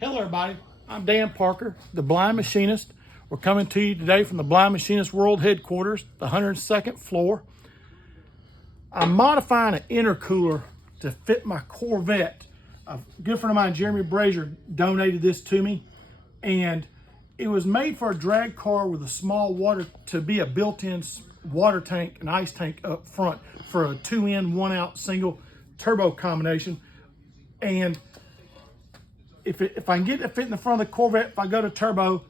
Hello everybody, I'm Dan Parker, the Blind Machinist. We're coming to you today from the Blind Machinist World Headquarters, the 102nd floor. I'm modifying an intercooler to fit my Corvette. A good friend of mine, Jeremy Brazier, donated this to me, and it was made for a drag car with a small water, to be a built-in water tank, an ice tank up front for a 2-in, 1-out single turbo combination. And if I can get it to fit in the front of the Corvette, if I go to turbo,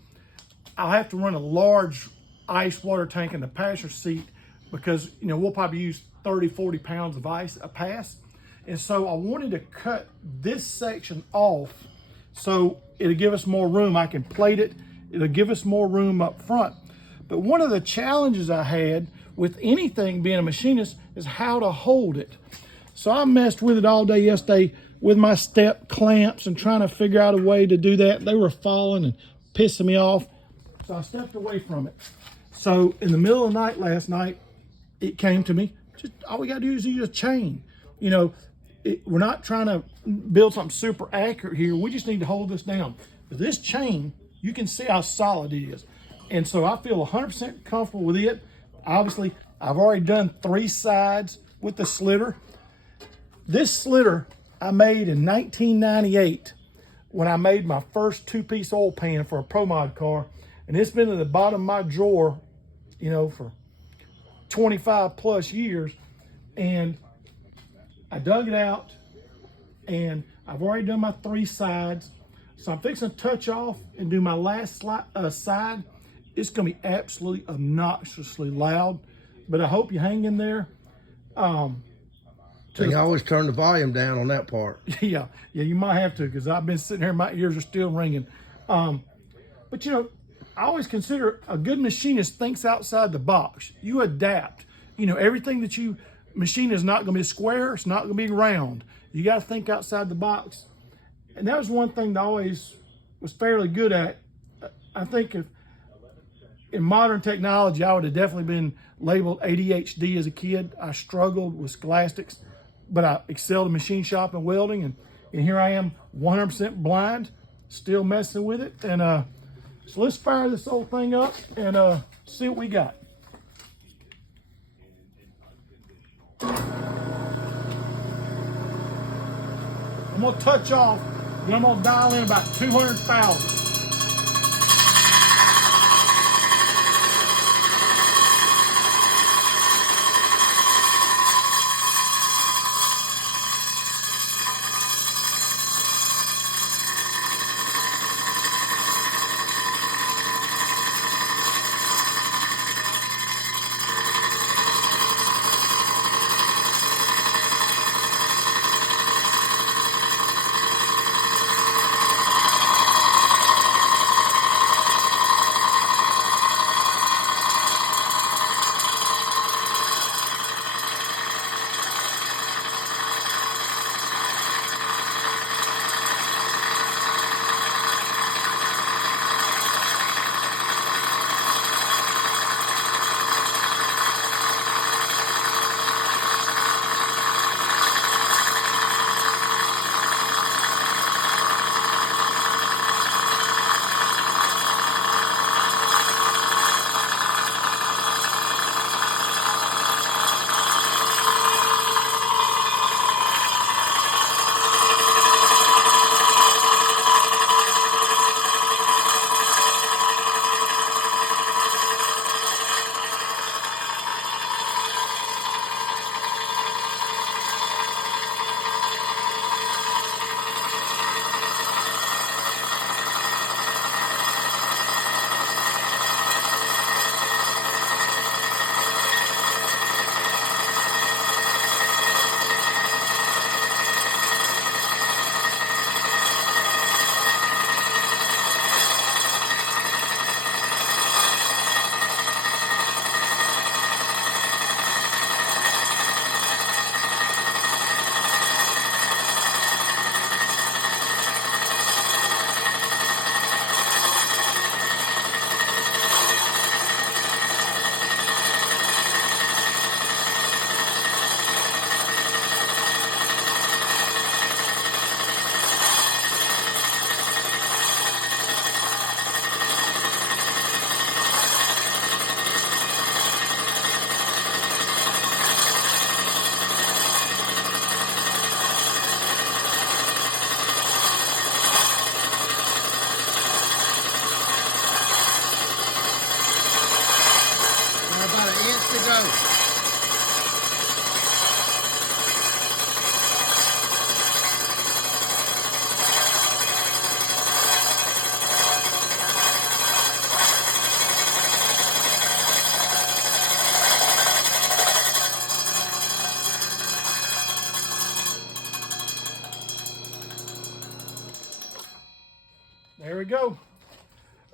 I'll have to run a large ice water tank in the passenger seat because, you know, we'll probably use 30, 40 pounds of ice a pass. And so I wanted to cut this section off so it'll give us more room. I can plate it. It'll give us more room up front. But one of the challenges I had with anything being a machinist is how to hold it. So I messed with it all day yesterday with my step clamps and trying to figure out a way to do that. They were falling and pissing me off. So I stepped away from it. So in the middle of the night last night, it came to me. Just all we got to do is use a chain. You know, we're not trying to build something super accurate here. We just need to hold this down. But this chain, you can see how solid it is. And so I feel 100% comfortable with it. Obviously, I've already done 3 sides with the slitter. This slitter I made in 1998 when I made my first 2-piece oil pan for a Pro Mod car. And it's been at the bottom of my drawer, you know, for 25 plus years. And I dug it out and I've already done my 3 sides. So I'm fixing to touch off and do my last side. It's gonna be absolutely obnoxiously loud, but I hope you hang in there. So you always turn the volume down on that part. Yeah, you might have to, because I've been sitting here, my ears are still ringing. But you know, I always consider a good machinist thinks outside the box. You adapt. You know, everything that you machine is not going to be square. It's not going to be round. You got to think outside the box. And that was one thing that I always was fairly good at. I think if in modern technology, I would have definitely been labeled ADHD as a kid. I struggled with scholastics, but I excelled in machine shop and welding. And here I am, 100% blind, still messing with it. And so let's fire this whole thing up and see what we got. I'm gonna touch off and I'm gonna dial in about 200,000. There we go.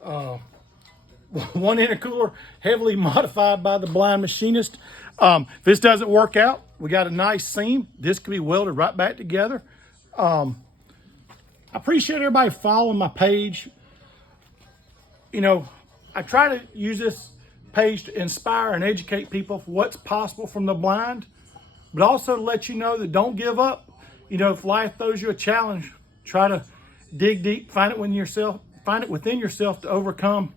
One intercooler, heavily modified by the Blind Machinist. If this doesn't work out, we got a nice seam. This can be welded right back together. I appreciate everybody following my page. You know, I try to use this page to inspire and educate people for what's possible from the blind, but also to let you know that don't give up. You know, if life throws you a challenge, try to dig deep, find it within yourself to overcome,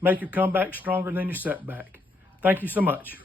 make your comeback stronger than your setback. Thank you so much.